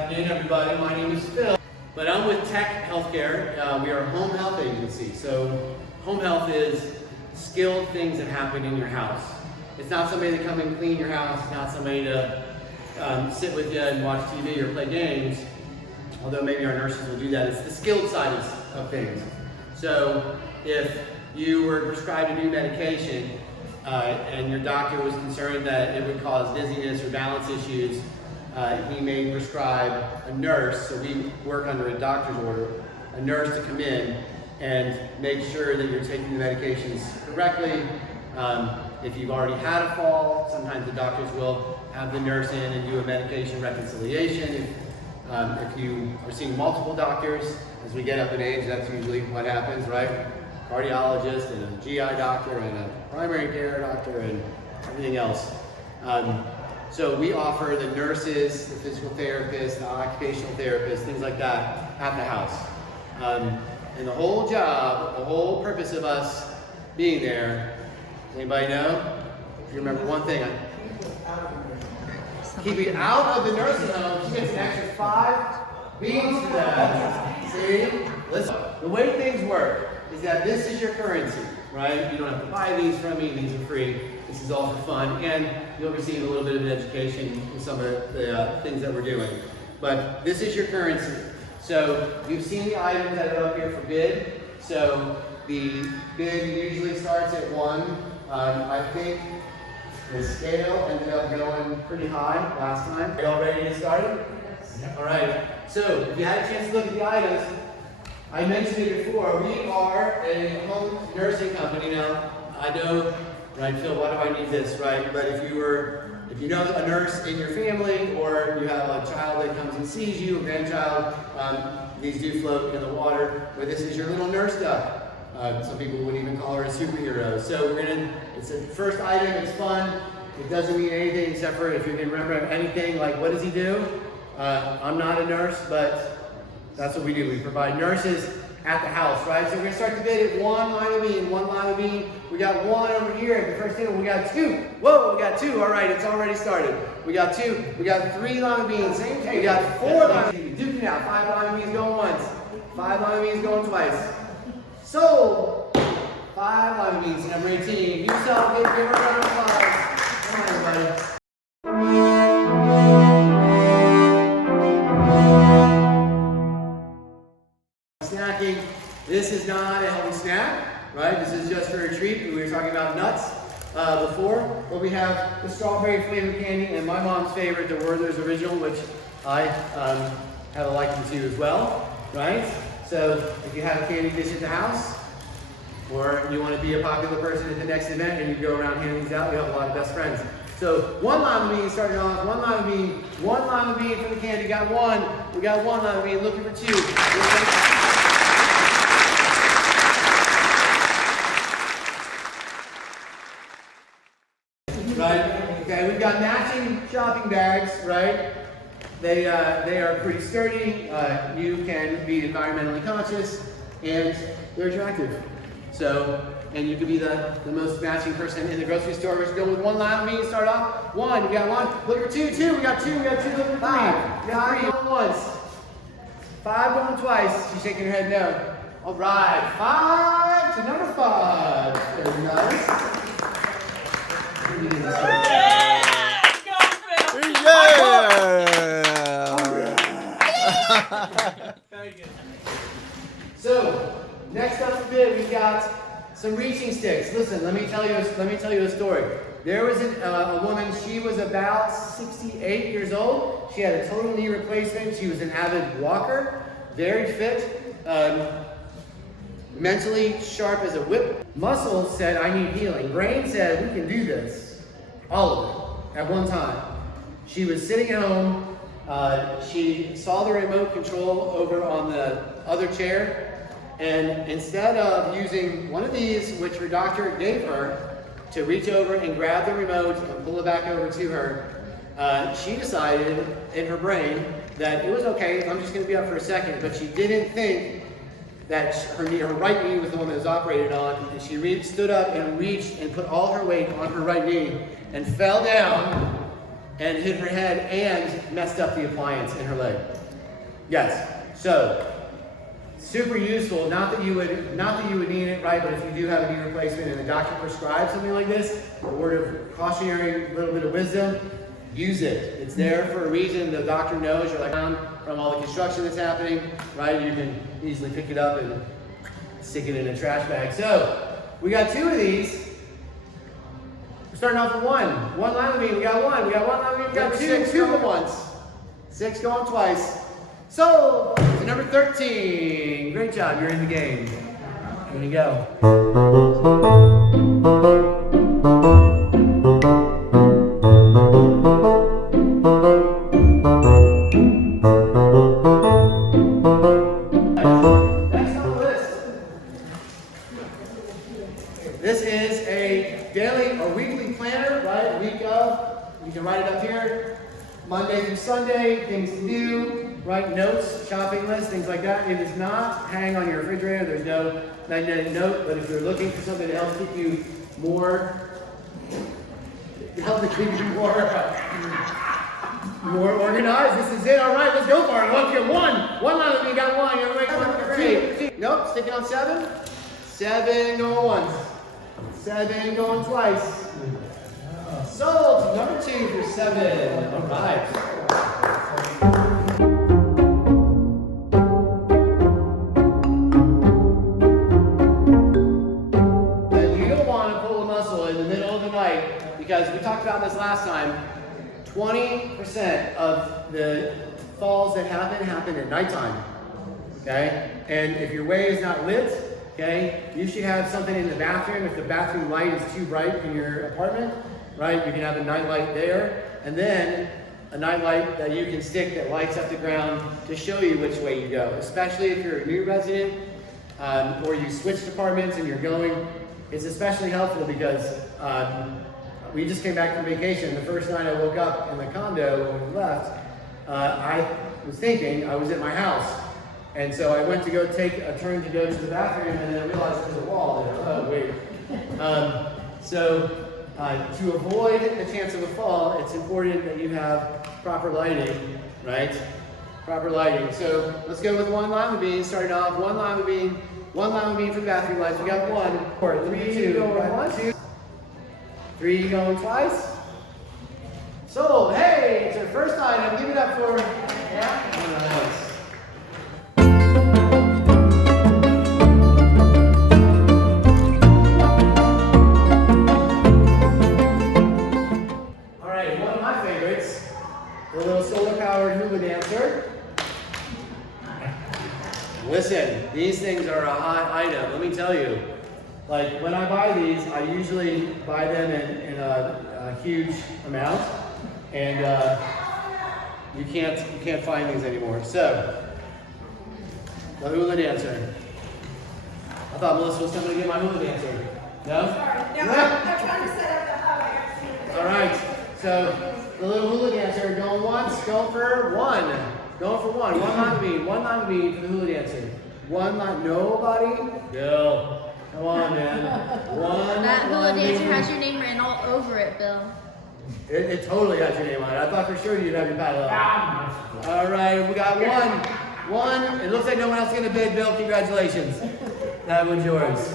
afternoon, everybody. My name is Phil, but I'm with TEHC Healthcare. We are a home health agency. So home health is skilled things that happen in your house. It's not somebody to come and clean your house. It's not somebody to sit with you and watch TV or play games, although maybe our nurses will do that. It's the skilled side of things. So if you were prescribed a new medication and your doctor was concerned that it would cause dizziness or balance issues, he may prescribe a nurse, so we work under a doctor's order, a nurse to come in and make sure that you're taking the medications correctly. If you've already had a fall, sometimes the doctors will have the nurse in and do a medication reconciliation. If you are seeing multiple doctors, as we get up in age, that's usually what happens, right? Cardiologist and a GI doctor and a primary care doctor and everything else. So we offer the nurses, the physical therapists, the occupational therapists, things like that at the house. And the whole job, the whole purpose of us being there, does anybody know? If you remember one thing, keeping out of the nursing home, she gets an extra 5 beans for that. See? Listen, the way things work is that this is your currency, right? You don't have to buy these from me, these are free. This is all for fun, and you'll receive a little bit of an education in some of the things that we're doing. But this is your currency. So you've seen the items that are up here for bid. So the bid usually starts at 1. I think the scale ended up going pretty high last time. Are you all ready to get started? Yes. All right. So if you had a chance to look at the items, I mentioned it before. We are a home nursing company. Now, I know, right, Phil, why do I need this, right? But if you know a nurse in your family, or you have a child that comes and sees you, a grandchild, these do float in the water, but this is your little nurse duck. Some people would even call her a superhero. So it's a first item, it's fun. It doesn't mean anything except for if you can remember anything, like what does he do? I'm not a nurse, but that's what we do. We provide nurses at the house, right? So we're gonna start the bid at 1 lima bean, 1 lima bean. We got 1 over here at the first table. We got 2. Whoa, we got 2. All right, it's already started. We got 2. We got 3 lima beans. We got 4 lima beans. Duke it out. 5 lima beans going once. 5 lima beans going twice. Sold. 5 lima beans. Number 18. You sell. Give her a round of applause. Come on, everybody. Snacking. This is not a healthy snack, right? This is just for a treat. We were talking about nuts before, but we have the strawberry flavored candy and my mom's favorite, the Werther's Original, which I have a liking to as well, right? So if you have a candy dish at the house, or you want to be a popular person at the next event and you go around handing these out, you have a lot of best friends. So 1 lima bean starting off, 1 lima bean, 1 lima bean for the candy. Got 1. We got 1 lima bean. Looking for 2. Right? Okay, we've got matching shopping bags, right? They are pretty sturdy. You can be environmentally conscious, and they're attractive. So, and you could be the most matching person in the grocery store. We're just going with 1 lima bean. Start off. 1. We got 1. Look for 2. 2. We got 2. We got 2. Look for 3. 5. We got 3 going once. 5 going twice. She's shaking her head no. All right. 5 to number 5. Very nice. Very good. So, next up for bid, we've got some reaching sticks. Listen, let me tell you a story. There was a woman. She was about 68 years old. She had a total knee replacement. She was an avid walker, very fit, mentally sharp as a whip. Muscle said, "I need healing." Brain said, "We can do this." All of it at one time. She was sitting at home. She saw the remote control over on the other chair, and instead of using one of these, which her doctor gave her, to reach over and grab the remote and pull it back over to her, she decided in her brain that it was okay, I'm just going to be up for a second, but she didn't think that her right knee was the one that was operated on, and she stood up and reached and put all her weight on her right knee and fell down and hit her head and messed up the appliance in her leg. Yes. So super useful. Not that you would need it, right? But if you do have a knee replacement and the doctor prescribes something like this, a word of cautionary, little bit of wisdom, use it. It's there for a reason. The doctor knows you're like from all the construction that's happening, right? You can easily pick it up and stick it in a trash bag. So we got 2 of these. We're starting off with 1. 1 lima bean. We got 1. We got 1 lima bean. We got 2. 2 going once. 6 going twice. So to number 13. Great job. You're in the game. Here you go. Next on the list. This is a daily or weekly planner, right? Week of. You can write it up here. Monday through Sunday, things to do, right? Notes, shopping list, things like that. It does not hang on your refrigerator. There's no magnetic note, but if you're looking for something to help keep you more organized, this is it. All right, let's go for it. Look here, 1 line, you got 1. You're right. 3. Nope, sticking on 7. 7 going once. 7 going twice. Sold. Number 2 for 7. All right. And you don't want to pull a muscle in the middle of the night because we talked about this last time. 20% of the falls that happen at nighttime. Okay? And if your way is not lit, okay, you should have something in the bathroom. If the bathroom light is too bright in your apartment, right, you can have a night light there, and then a night light that you can stick that lights up the ground to show you which way you go, especially if you're a new resident or you switched apartments and you're going. It's especially helpful because we just came back from vacation. The first night I woke up in the condo when we left, I was thinking I was at my house. And so I went to go take a turn to go to the bathroom, and then I realized there's a wall there. Oh, wait. To avoid the chance of a fall, it's important that you have proper lighting, right? Proper lighting. So let's go with 1 lima bean. Starting off, 1 lima bean. 1 lima bean for the bathroom lights. We got 1, 4, 3, 2, going once. 3 going twice. Sold. Hey, it's our first item. Give it up for. Yeah. Nice. Hula dancer. Listen, these things are a hot item. Let me tell you. Like when I buy these, I usually buy them in a huge amount, and you can't find these anymore. So the hula dancer. I thought Melissa was coming to get my hula dancer. No? Sorry. No, I'm trying to set up the hub. All right. So the little hula dancer going once, going for 1. Going for 1. 1 lima bean. 1 lima bean for the hula dancer. 1 lima. Nobody? Bill. Come on, man. 1. That hula dancer has your name written all over it, Bill. It totally has your name on it. I thought for sure you'd have your paddle up. All right, we got 1. It looks like no one else is going to bid, Bill. Congratulations. That one's yours.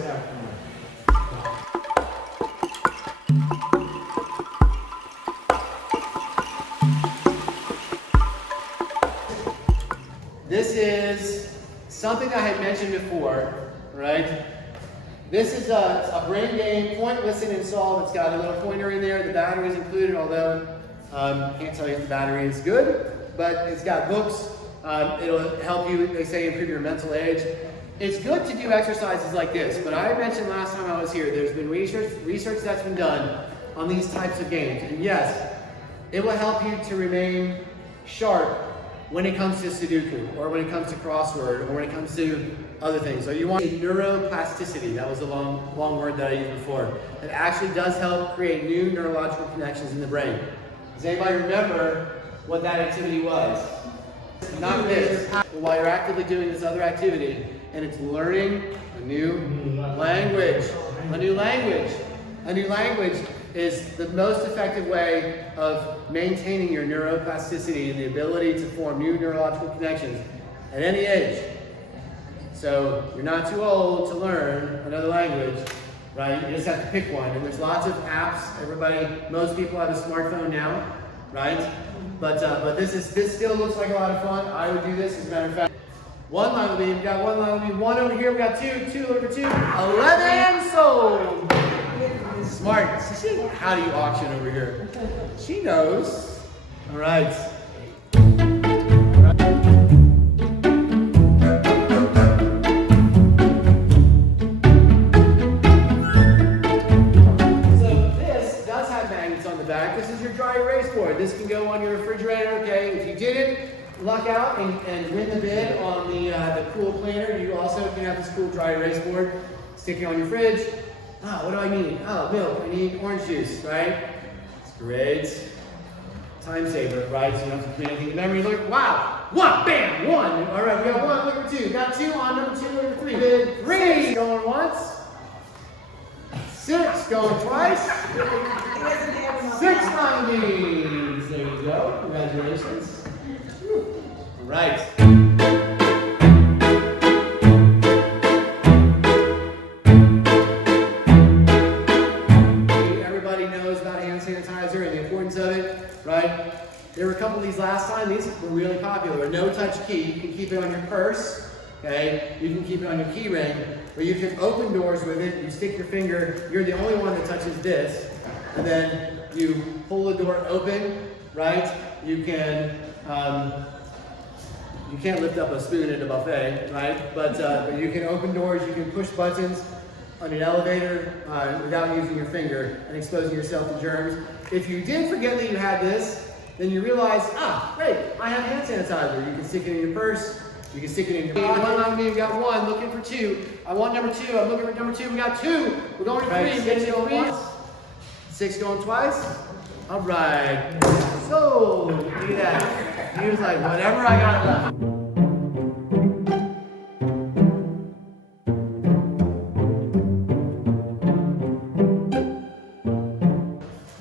This is something I had mentioned before, right? This is a brain game, point, listen, and solve. It's got a little pointer in there. The battery is included, although can't tell you if the battery is good, but it's got books. It'll help you, they say, improve your mental age. It's good to do exercises like this, but I mentioned last time I was here, there's been research that's been done on these types of games. And yes, it will help you to remain sharp when it comes to Sudoku, or when it comes to crossword, or when it comes to other things. So you want neuroplasticity, that was a long word that I used before, that actually does help create new neurological connections in the brain. Does anybody remember what that activity was? Not this, but while you're actively doing this other activity, and it's learning a new language. A new language. is the most effective way of maintaining your neuroplasticity and the ability to form new neurological connections at any age. So you're not too old to learn another language, right? You just have to pick one. And there's lots of apps. Most people have a smartphone now, right? But this still looks like a lot of fun. I would do this, as a matter of fact. One lima bean, we got one lima bean, one over here, we got two over two, 11 sold. Smart. See, how do you auction over here? She knows. All right. This is your dry erase board. This can go on your refrigerator, okay? If you didn't luck out and win the bid on the cool planner, you also can have this cool dry erase board. Stick it on your fridge. What do I need? Milk. I need orange juice, right? It's great. Time saver, right? So you don't have to commit anything to memory. Look, wow! One, bam, one. All right, we got one, look for two. Got two on number two, look for three. Bid three. Going once. 6 going twice. 6 nominees. There you go. Congratulations. All right. Everybody knows about hand sanitizer and the importance of it, right? There were a couple of these last time. These were really popular. No touch key. You can keep it on your purse. Okay, you can keep it on your key ring, but you can open doors with it. You stick your finger, you're the only one that touches this, and then you pull the door open, right? You can, you can't lift up a spoon at a buffet, right? But you can open doors, you can push buttons on an elevator without using your finger and exposing yourself to germs. If you did forget that you had this, then you realize, great, I have hand sanitizer. You can stick it in your purse. You can stick it in your pocket. We got one, looking for two. I want number two, I'm looking for number two. We got two. We're going to three. 6 going once. 6 going twice. All right. So, look at that. He was like, whatever I got left.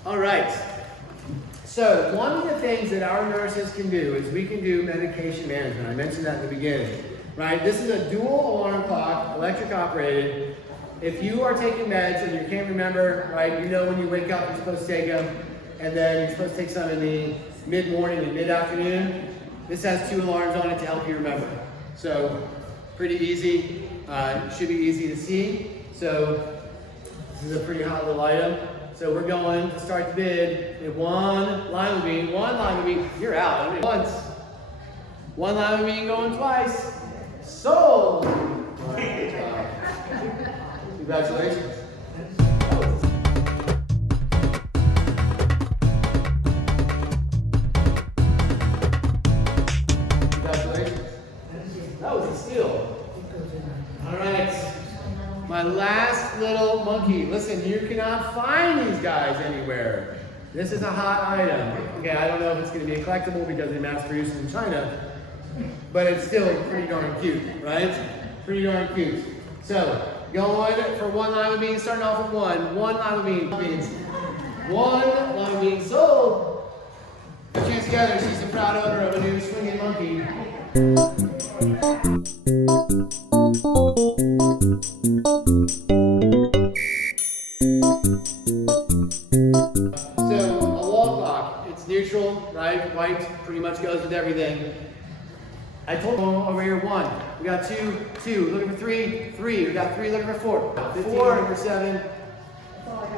All right. So one of the things that our nurses can do is we can do medication management. I mentioned that in the beginning, right? This is a dual alarm clock, electric operated. If you are taking meds and you can't remember, right, you know when you wake up you're supposed to take them, and then you're supposed to take some in the mid-morning and mid-afternoon. This has 2 alarms on it to help you remember. So pretty easy, should be easy to see. So this is a pretty hot little item. So we're going to start the bid in one lima bean, you're out. I mean, once. 1 lima bean going twice. Sold! Congratulations. Congratulations. That was a steal. All right. My last little monkey. Listen, you cannot find these guys anywhere. This is a hot item. Okay, I don't know if it's going to be a collectible because they mass produce in China, but it's still pretty darn cute, right? Pretty darn cute. So, going for 1 lima bean, starting off with 1 lima bean. 1 lima bean sold. A chance together, she's the proud owner of a new swinging monkey. So, a wall clock, it's neutral, right? White pretty much goes with everything. I told them over here 1. We got 2, looking for 3, we got 3, looking for 4. 15, looking for 7. That's all I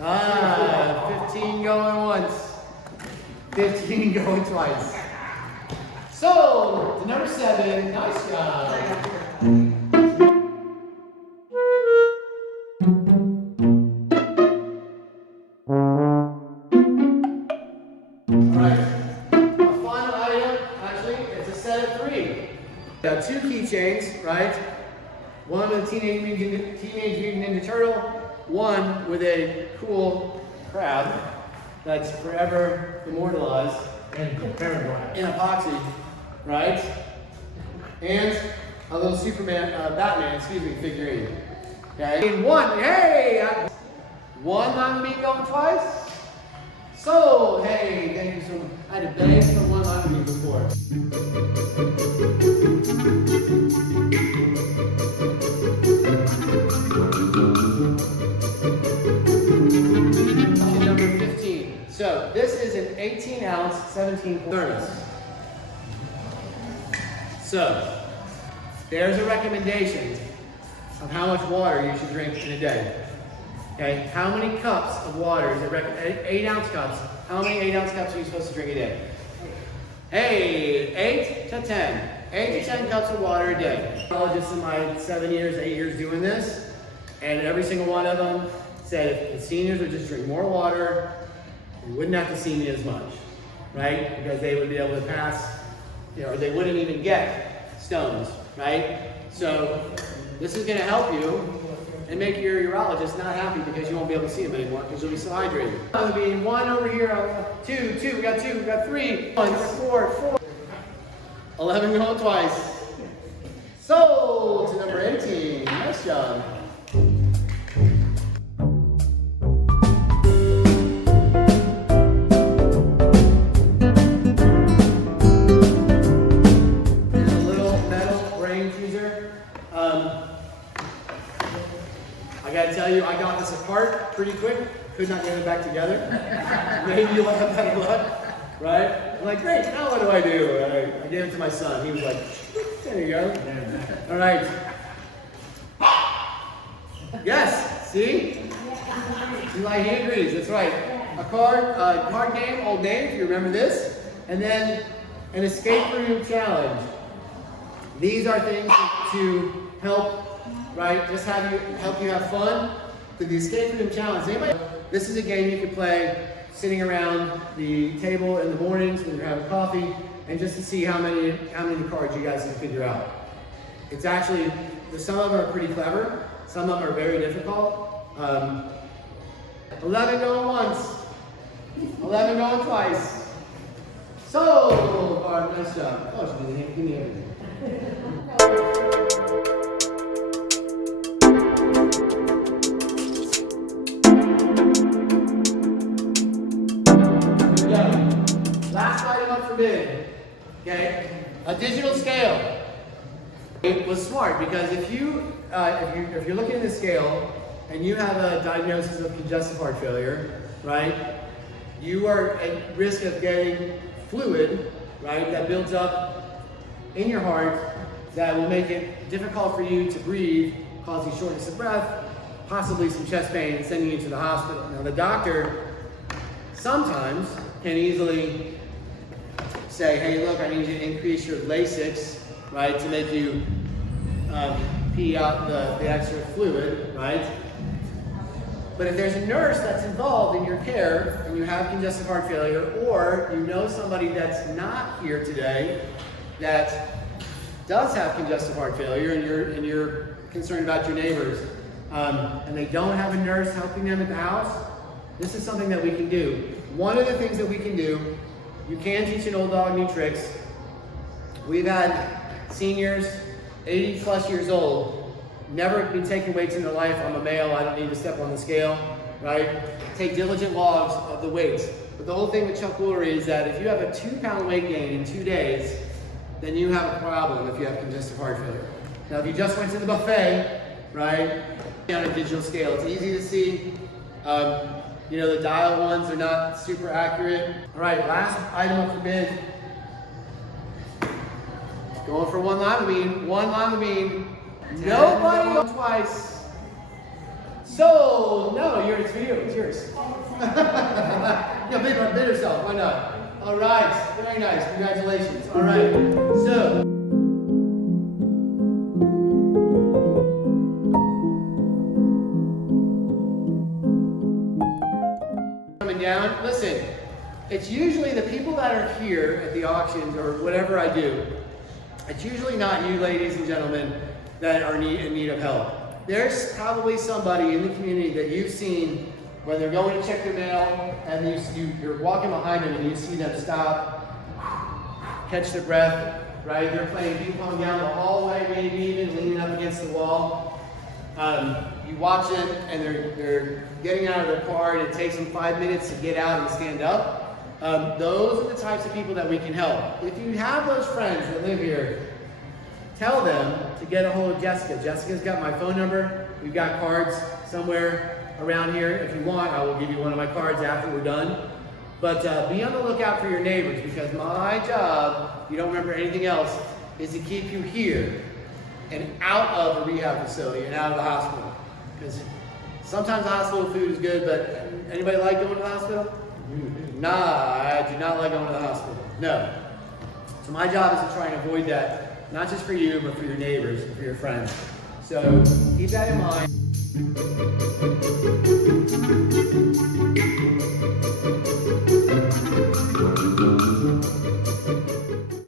got. 15 going once. 15 going twice. Sold to number 7. Nice job. Got 2 keychains, right? One with a Teenage Mutant Ninja Turtle, one with a cool crab that's forever immortalized in epoxy, right? And a little Batman, figurine. Okay. In 1, hey! One lima bean going twice. So, hey, thank you so much. I had to beg for one lima bean before. Number 15. So, this is an 18-ounce, 17 thermos. So, there's a recommendation of how much water you should drink in a day. Okay, how many cups of water is it 8-ounce cups. How many 8-ounce cups are you supposed to drink a day? Hey, 8 to 10. 8 to 10 cups of water a day. Just in my 8 years doing this, and every single one of them said if the seniors would just drink more water, they wouldn't have to see me as much, right? Because they would be able to pass, or they wouldn't even get stones, right? So this is going to help you and make your urologist not happy because you won't be able to see him anymore because you'll be so hydrated. It'll be one over here, two, we got 3, 1, 4. 11 going twice. So to number 18. Nice job. Here's a little metal brain teaser. I gotta tell you, I got this apart pretty quick. Could not get it back together. Maybe you'll have better luck, right? I'm like, great, now what do I do? I gave it to my son. He was like, there you go. All right. Yes, see? He agrees, that's right. A card game, Old Navy, if you remember this. And then an escape room challenge. These are things to help, right? Just help you have fun. The escape room challenge. Anybody? This is a game you can play sitting around the table in the mornings when you're having coffee, and just to see how many cards you guys can figure out. It's actually, some of them are pretty clever, some of them are very difficult. 11 going once, 11 going twice. So far, nice job. Oh, give me everything. Last item up for bid, okay? A digital scale. It was smart because if you're looking at the scale and you have a diagnosis of congestive heart failure, right? You are at risk of getting fluid, right? That builds up in your heart that will make it difficult for you to breathe, causing shortness of breath, possibly some chest pain, and sending you to the hospital. Now the doctor sometimes can easily say, hey, look, I need you to increase your Lasix, right, to make you pee out the extra fluid, right? But if there's a nurse that's involved in your care and you have congestive heart failure, or you know somebody that's not here today that does have congestive heart failure and you're concerned about your neighbors, and they don't have a nurse helping them at the house, this is something that we can do. One of the things that we can do, you can teach an old dog new tricks. We've had seniors, 80 plus years old, never been taking weights in their life. I'm a male, I don't need to step on the scale, right? Take diligent logs of the weights. But the whole thing with chuckwoolery is that if you have a 2-pound weight gain in 2 days, then you have a problem if you have congestive heart failure. Now, if you just went to the buffet, right, on a digital scale, it's easy to see. You know, the dial ones are not super accurate. All right, last item up for bid. Going for one lima bean. Nobody going twice. So, no, it's for you, it's yours. Yeah, bid herself, why not? All right, very nice, congratulations. All right, so. Down. Listen, it's usually the people that are here at the auctions or whatever I do, it's usually not you ladies and gentlemen that are in need of help. There's probably somebody in the community that you've seen when they're going to check their mail and you're walking behind them and you see them stop, catch their breath, right? They're playing ping pong down the hallway, maybe even leaning up against the wall. You watch it and they're getting out of their car and it takes them 5 minutes to get out and stand up. Those are the types of people that we can help. If you have those friends that live here, tell them to get a hold of Jessica. Jessica's got my phone number. We've got cards somewhere around here. If you want, I will give you one of my cards after we're done. But be on the lookout for your neighbors, because my job, if you don't remember anything else, is to keep you here and out of the rehab facility and out of the hospital. Because sometimes the hospital food is good, but anybody like going to the hospital? Nah, I do not like going to the hospital. No. So my job is to try and avoid that, not just for you, but for your neighbors and for your friends. So keep that in mind.